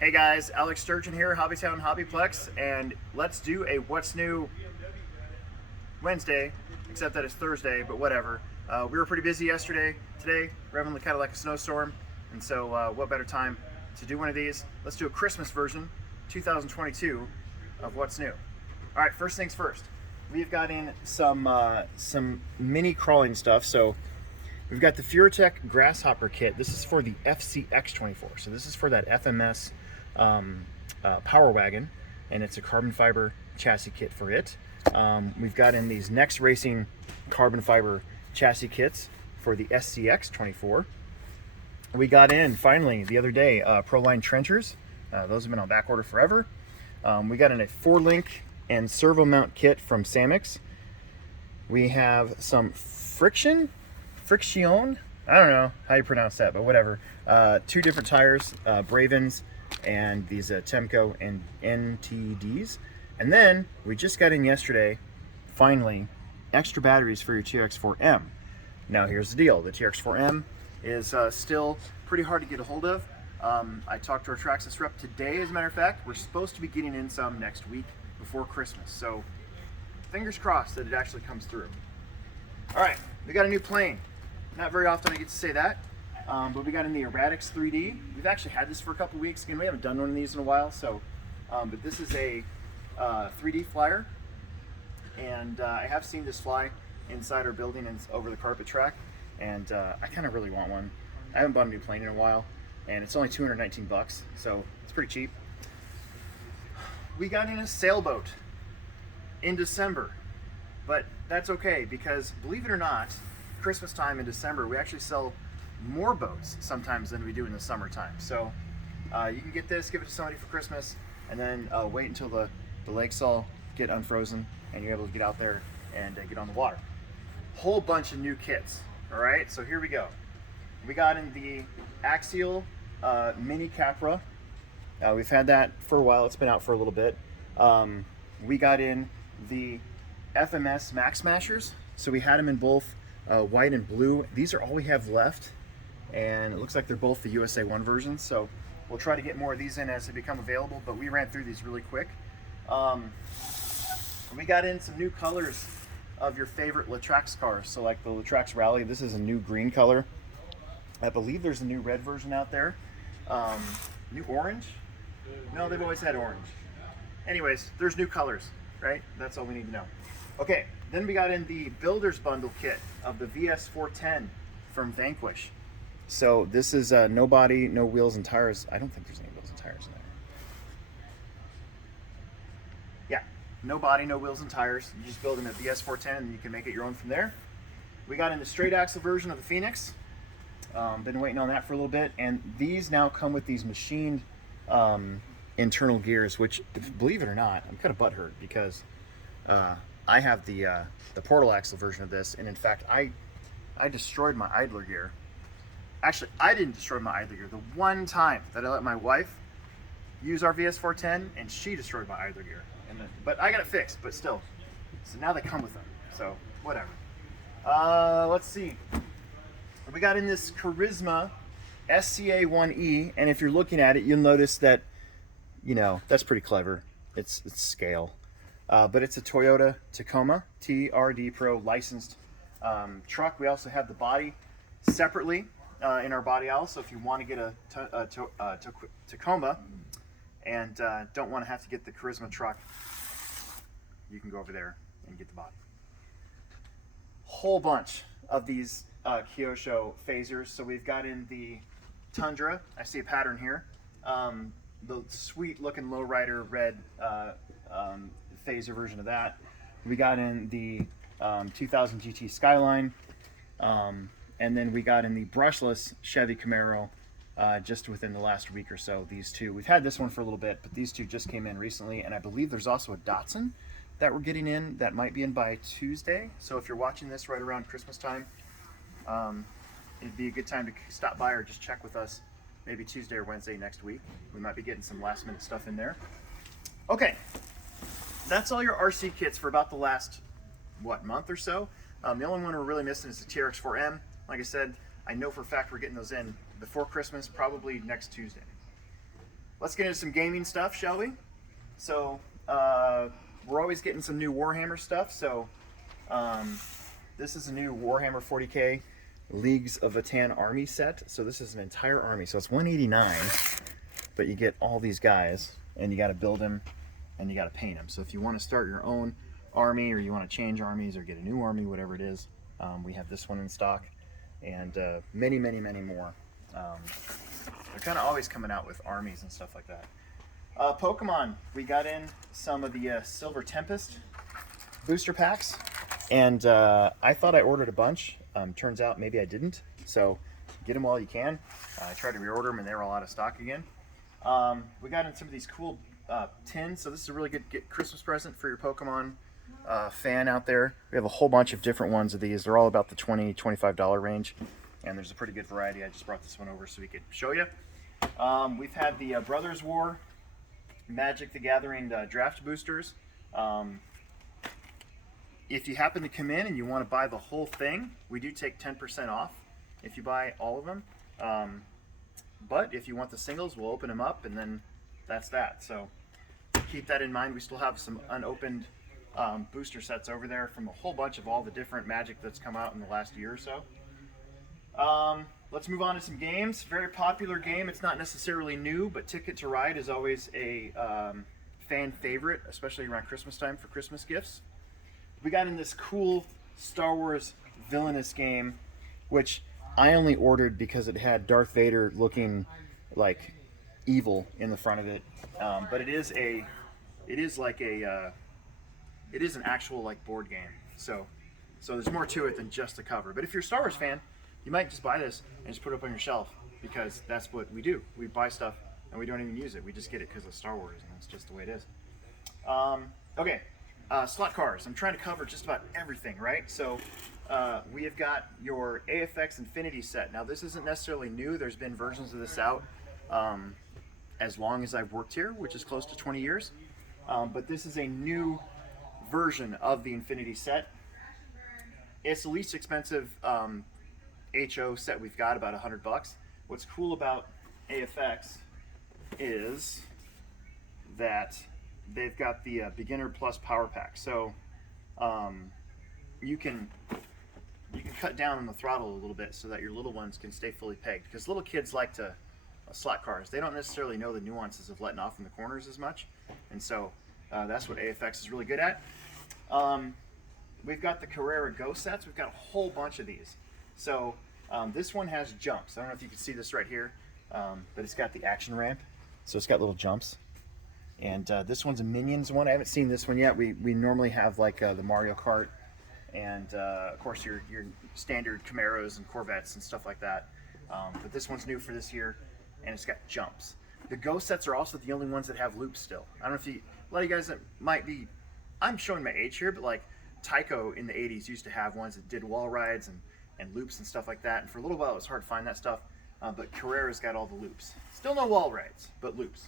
Hey guys, Alex Sturgeon here, HobbyTown HobbyPlex, and let's do a What's New Wednesday, except that it's Thursday, but whatever. We were pretty busy yesterday. Today, we're having kind of like a snowstorm, and so what better time to do one of these? Let's do a Christmas version, 2022, of What's New. All right, first things first. We've got in some mini crawling stuff. So we've got the Furatech Grasshopper kit. This is for the FCX24. So this is for that FMS Power Wagon, and it's a carbon fiber chassis kit for it. We've got in these Next Racing carbon fiber chassis kits for the SCX24. We got in, finally, the other day, Proline trenchers. Those have been on back order forever. We got in a 4-link and servo mount kit from Samix. We have some friction, I don't know how you pronounce that, but whatever. 2 different tires, Bravens, and these Temco and NTDs. And then we just got in yesterday, finally, extra batteries for your TRX4M. Now here's the deal, the TRX4M is still pretty hard to get a hold of. I talked to our Traxxas rep today, as a matter of fact. We're supposed to be getting in some next week before Christmas, so fingers crossed that it actually comes through. All right, we got a new plane. Not very often I get to say that, but we got in the Erratix 3D. We've actually had this for a couple weeks. Again, we haven't done one of these in a while, so but this is a 3D flyer, and I have seen this fly inside our building and over the carpet track, and I kind of really want one. I haven't bought a new plane in a while, and it's only 219 bucks, so it's pretty cheap. We got in a sailboat in December, but that's okay because, believe it or not, Christmas time in December we actually sell more boats sometimes than we do in the summertime. So you can get this, give it to somebody for Christmas, and then wait until the lakes all get unfrozen and you're able to get out there and get on the water. Whole bunch of new kits. All right, so here we go. We got in the Axial Mini Capra. We've had that for a while. It's been out for a little bit. We got in the FMS Max Smashers. So we had them in both white and blue. These are all we have left, and it looks like they're both the USA 1 versions. So we'll try to get more of these in as they become available, but we ran through these really quick. We got in some new colors of your favorite Latrax cars. So like the Latrax Rally, this is a new green color. I believe there's a new red version out there. New orange? No, they've always had orange. Anyways, there's new colors, right? That's all we need to know. Okay, then we got in the Builder's Bundle kit of the VS410 from Vanquish. So this is no body, no wheels and tires. I don't think there's any wheels and tires in there. Yeah, no body, no wheels and tires. You just build in a VS410 and you can make it your own from there. We got in the straight axle version of the Phoenix. Been waiting on that for a little bit, and these now come with these machined internal gears, which, believe it or not, I'm kind of butthurt because I have the portal axle version of this, and in fact I destroyed my idler gear. Actually, I didn't destroy my idler gear. The one time that I let my wife use our VS410, and she destroyed my idler gear, but I got it fixed. But still, so now they come with them, so whatever. Let's see. We got in this Charisma SCA1E, and if you're looking at it, you'll notice that, you know, that's pretty clever. It's scale, but it's a Toyota Tacoma TRD Pro licensed truck. We also have the body separately in our body aisle, so if you want to get a Tacoma and don't want to have to get the Charisma truck, you can go over there and get the body. Whole bunch of these Kyosho phasers. So we've got in the Tundra. I see a pattern here. The sweet looking lowrider red phaser version of that. We got in the 2000 GT Skyline, and then we got in the brushless Chevy Camaro just within the last week or so. These two, we've had this one for a little bit, but these two just came in recently, and I believe there's also a Datsun that we're getting in that might be in by Tuesday. So if you're watching this right around Christmas time, it'd be a good time to stop by or just check with us maybe Tuesday or Wednesday next week. We might be getting some last minute stuff in there. Okay, that's all your RC kits for about the last, month or so. The only one we're really missing is the TRX4M. Like I said, I know for a fact we're getting those in before Christmas, probably next Tuesday. let's get into some gaming stuff, shall we? So we're always getting some new Warhammer stuff. So this is a new Warhammer 40K Leagues of Atan army set. So this is an entire army. So it's 189, but you get all these guys, and you got to build them, and you got to paint them. So if you want to start your own army, or you want to change armies, or get a new army, whatever it is, we have this one in stock, and many more. They're kind of always coming out with armies and stuff like that. Pokemon, we got in some of the Silver Tempest booster packs, and I thought I ordered a bunch. Turns out maybe I didn't, so get them while you can. I tried to reorder them and they were all out of stock again. We got in some of these cool tins, so this is a really good Christmas present for your Pokemon fan out there. We have a whole bunch of different ones of these. They're all about the $20, $25 range, and there's a pretty good variety. I just brought this one over so we could show you. We've had the Brothers War Magic the Gathering draft boosters. If you happen to come in and you want to buy the whole thing, we do take 10% off if you buy all of them. But if you want the singles, we'll open them up, and then that's that. So keep that in mind. We still have some unopened booster sets over there from a whole bunch of all the different Magic that's come out in the last year or so. Let's move on to some games. Very popular game. It's not necessarily new, but Ticket to Ride is always a fan favorite, especially around Christmas time for Christmas gifts. We got in this cool Star Wars villainous game, which I only ordered because it had Darth Vader looking like evil in the front of it. But it is an actual like board game. So there's more to it than just the cover. But if you're a Star Wars fan, you might just buy this and just put it up on your shelf, because that's what we do. We buy stuff and we don't even use it. We just get it because of Star Wars, and that's just the way it is. Okay. Slot cars. I'm trying to cover just about everything, right? So we have got your AFX Infinity set. Now this isn't necessarily new. There's been versions of this out as long as I've worked here, which is close to 20 years. But this is a new version of the Infinity set. It's the least expensive HO set we've got, about $100. What's cool about AFX is that they've got the beginner plus power pack, so you can cut down on the throttle a little bit so that your little ones can stay fully pegged, because little kids like to slot cars. They don't necessarily know the nuances of letting off in the corners as much, and so that's what AFX is really good at. We've got the Carrera Go sets. We've got a whole bunch of these. So this one has jumps. I don't know if you can see this right here, but it's got the action ramp, so it's got little jumps. And this one's a Minions one. I haven't seen this one yet. We normally have like the Mario Kart, and of course your standard Camaros and Corvettes and stuff like that. But this one's new for this year, and it's got jumps. The Go sets are also the only ones that have loops still. I don't know if a lot of you guys that might be, I'm showing my age here, but like Tyco in the 80s used to have ones that did wall rides and loops and stuff like that. And for a little while it was hard to find that stuff, but Carrera's got all the loops. Still no wall rides, but loops.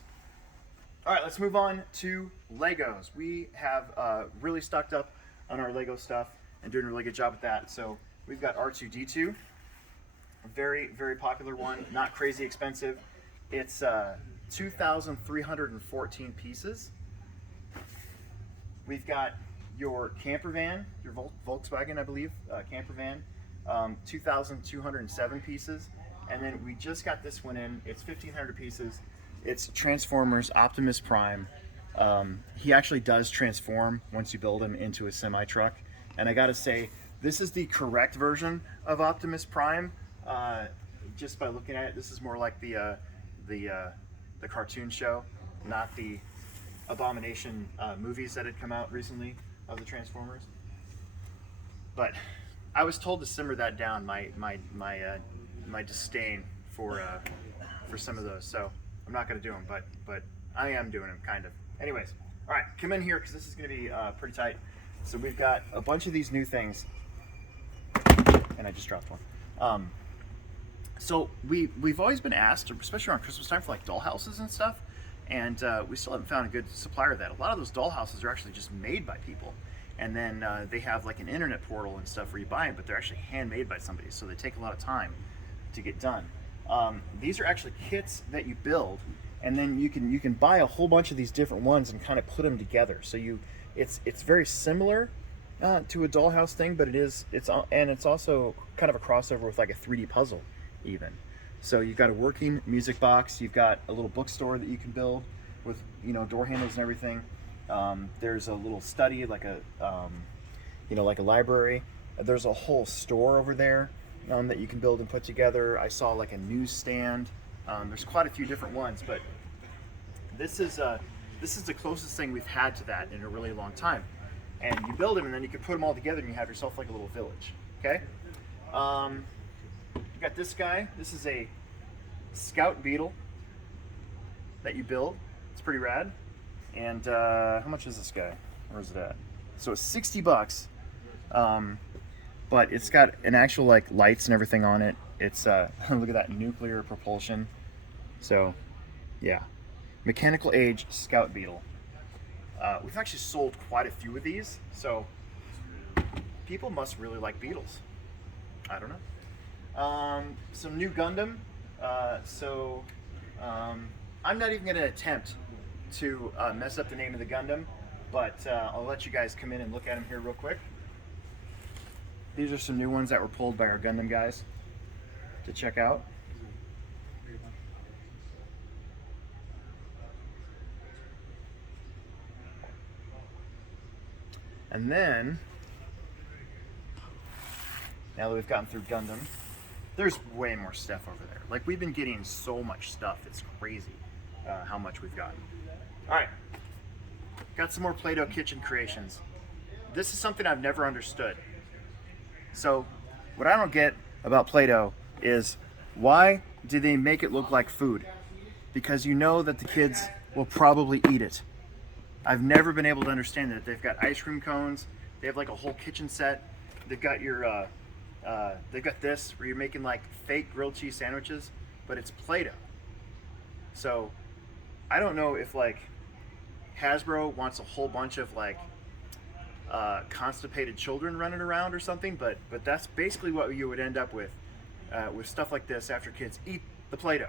All right, let's move on to Legos. We have really stocked up on our Lego stuff and doing a really good job with that. So we've got R2-D2, a very, very popular one, not crazy expensive. It's 2,314 pieces. We've got your camper van, your Volkswagen, I believe, camper van, 2,207 pieces. And then we just got this one in. It's 1,500 pieces. It's Transformers Optimus Prime. He actually does transform once you build him into a semi-truck. And I gotta say, this is the correct version of Optimus Prime. Just by looking at it, this is more like the cartoon show, not the Abomination movies that had come out recently of the Transformers. But I was told to simmer that down, my disdain for some of those. So I'm not going to do them, but I am doing them, kind of. Anyways, all right, come in here because this is going to be pretty tight. So we've got a bunch of these new things, and I just dropped one. So we've always been asked, especially around Christmas time, for like dollhouses and stuff, and we still haven't found a good supplier of that. A lot of those dollhouses are actually just made by people, and then they have like an internet portal and stuff where you buy them, but they're actually handmade by somebody, so they take a lot of time to get done. These are actually kits that you build, and then you can buy a whole bunch of these different ones and kind of put them together. So it's very similar to a dollhouse thing, but it's also kind of a crossover with like a 3D puzzle even. So you've got a working music box, you've got a little bookstore that you can build with, you know, door handles and everything. There's a little study, like a you know, like a library. There's a whole store over there that you can build and put together. I saw like a newsstand. There's quite a few different ones, but this is the closest thing we've had to that in a really long time. And you build them, and then you can put them all together, and you have yourself like a little village. Okay. You got this guy. This is a scout beetle that you build. It's pretty rad. And how much is this guy? Where is it at? So it's $60. But it's got an actual like lights and everything on it. It's look at that, nuclear propulsion. So yeah, mechanical age scout beetle. We've actually sold quite a few of these, so people must really like beetles. I don't know. Some new Gundam. I'm not even going to attempt to mess up the name of the Gundam, but I'll let you guys come in and look at them here real quick. These are some new ones that were pulled by our Gundam guys to check out. And then, now that we've gotten through Gundam, there's way more stuff over there. Like, we've been getting so much stuff, it's crazy how much we've gotten. All right, got some more Play-Doh kitchen creations. This is something I've never understood. So, what I don't get about Play-Doh is, why do they make it look like food? Because you know that the kids will probably eat it. I've never been able to understand that. They've got ice cream cones. They have like a whole kitchen set. They've got they've got this where you're making like fake grilled cheese sandwiches, but it's Play-Doh. So I don't know if like Hasbro wants a whole bunch of like constipated children running around or something, but that's basically what you would end up with stuff like this after kids eat the Play-Doh.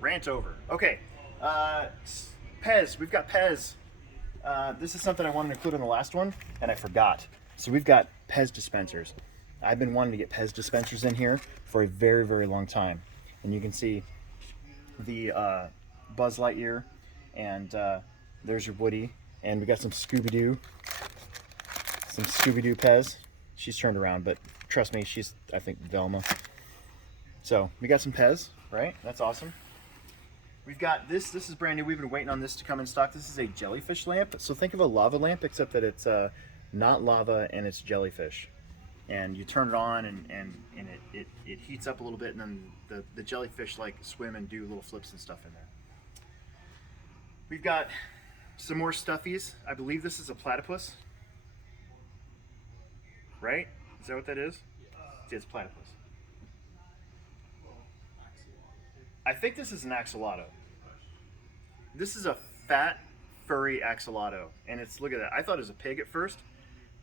Rant over. Okay. Pez, we've got Pez. This is something I wanted to include in the last one, and I forgot. So we've got Pez dispensers. I've been wanting to get Pez dispensers in here for a very, very long time. And you can see the Buzz Lightyear, and there's your Woody, and we got some Scooby-Doo Pez. She's turned around, but trust me, she's, I think, Velma. So we got some Pez, right? That's awesome. We've got this is brand new. We've been waiting on this to come in stock. This is a jellyfish lamp. So think of a lava lamp, except that it's not lava and it's jellyfish. And you turn it on and it heats up a little bit, and then the jellyfish like swim and do little flips and stuff in there. We've got some more stuffies. I believe this is a platypus. Right? Is that what that is? It's platypus. I think this is an axolotl. This is a fat, furry axolotl, and it's, look at that. I thought it was a pig at first,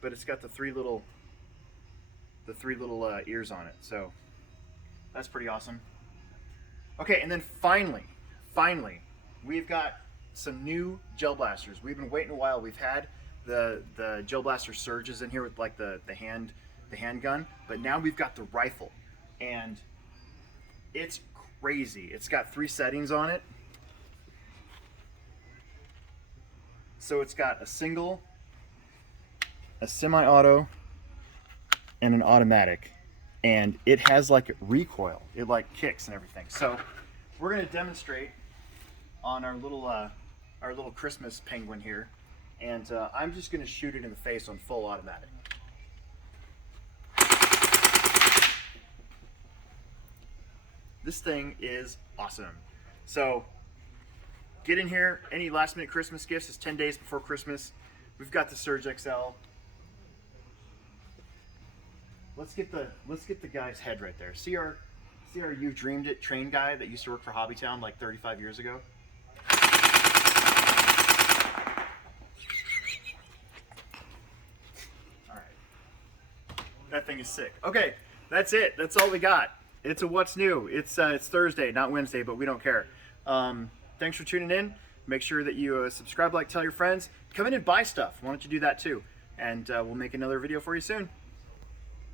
but it's got the three little ears on it. So that's pretty awesome. Okay, and then finally, we've got some new gel blasters. We've been waiting a while. We've had the gel blaster surges in here with like the handgun, but now we've got the rifle, and it's crazy. It's got 3 settings on it. So it's got a single, a semi-auto, and an automatic. And it has like recoil. It like kicks and everything. So we're gonna demonstrate on our little Christmas penguin here. And I'm just gonna shoot it in the face on full automatic. This thing is awesome. So get in here. Any last minute Christmas gifts is 10 days before Christmas. We've got the Surge XL. Let's get the guy's head right there. See our You Dreamed It train guy that used to work for HobbyTown like 35 years ago? All right. That thing is sick. Okay, that's it. That's all we got. It's a what's new. It's Thursday, not Wednesday, but we don't care. Thanks for tuning in. Make sure that you subscribe, like, tell your friends. Come in and buy stuff. Why don't you do that too? And we'll make another video for you soon.